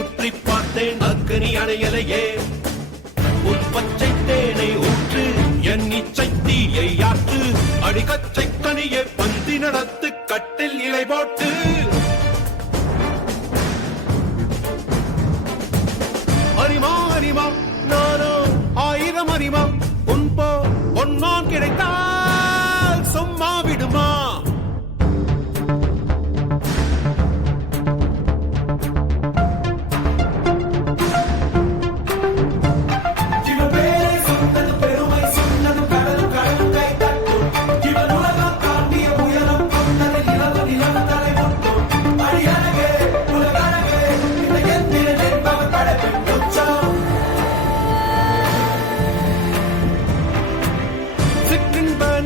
ஊற்றி பார்த்தேன் அக்கனி அணையலையே உன் பச்சை தேனை ஊற்று என் இச்சை தீயை யாற்று அடிக்கச்சை கனியை பந்தி நடத்து கட்டில் இலை போட்டு அரிமா அரிமா நானோ 1000 அரிமா பொன்னான் கிடைத்தால் சும்மா விடுமா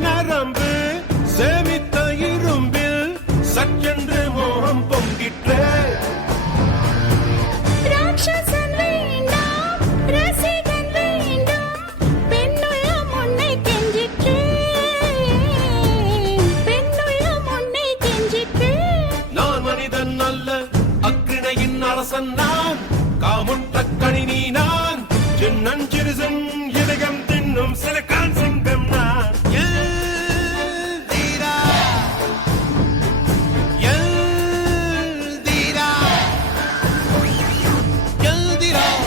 நரம்பு சேமித்த இரும்பில் சற்றென்று மோகம் பொங்கிற்றே ராட்சசன் வேண்டாம் ரசிகன் வேண்டும் பெண்ணுள்ளம் உன்னை கெஞ்சிற்றே பெண்ணுள்ளம் உன்னை கெஞ்சிற்றே நான் மனிதன் அல்ல அக்கிணையின் அரசன் நான் காமுட்ட கணினி நான் சின்னஞ்சிறுசன் இதயம் தின்னும் சிலக்கான் சிங்கம் நான் Get